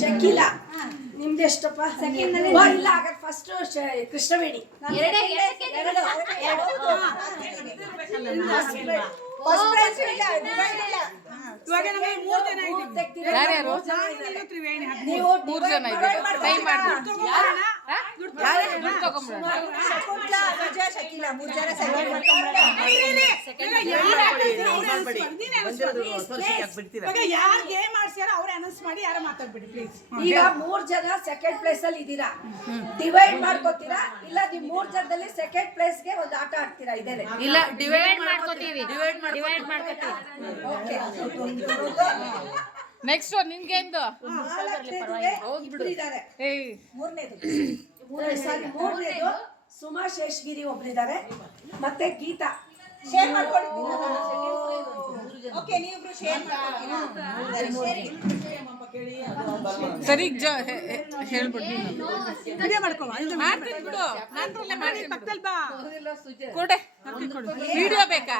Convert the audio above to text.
ಶಕೀಲ ನಿಮ್ದೆಷ್ಟಪ್ಪ? ಇಲ್ಲ ಫಸ್ಟ್ ಕೃಷ್ಣವೇಣಿ. ನೀವು 3 ಜನ ಇದ್ದೀರಾ. ಟೈಮ್ ಮಾಡಿ ಈಗ 3 ಜನ ಸೆಕೆಂಡ್ ಪ್ಲೇಸ್ ಅಲ್ಲಿ ಇದ್ದೀರಾ. ಡಿವೈಡ್ ಮಾಡ್ಕೋತೀರಾ ಇಲ್ಲ ನೀವು 3 ಜನದಲ್ಲಿ ಸೆಕೆಂಡ್ ಪ್ಲೇಸ್ ಗೆ ಒಂದು ಆಟ ಆಡ್ತೀರಾ? ಇದೇನೆ ಇಲ್ಲ, ಡಿವೈಡ್ ಮಾಡ್ಕೋತೀವಿ. ಓಕೆ. ನೆಕ್ಸ್ಟ್ ನಿನ್ಗೇಂದು ಇಬ್ಬರಿದ್ದಾರೆ. ಮೂರನೇದು ಸುಮಾ ಶೇಷಗಿರಿ ಒಬ್ರಿದ್ದಾರೆ, ಮತ್ತೆ ಗೀತಾ. ಶೇರ್ ಮಾಡ್ಕೊಳ್ಳಿ. ಸರಿ ಹೇಳ್ಬಿಡಿ. ಮಾಡ್ತೀನಿ ಬಿಡು. ಕೊಡೆ ವಿಡಿಯೋ ಬೇಕಾ?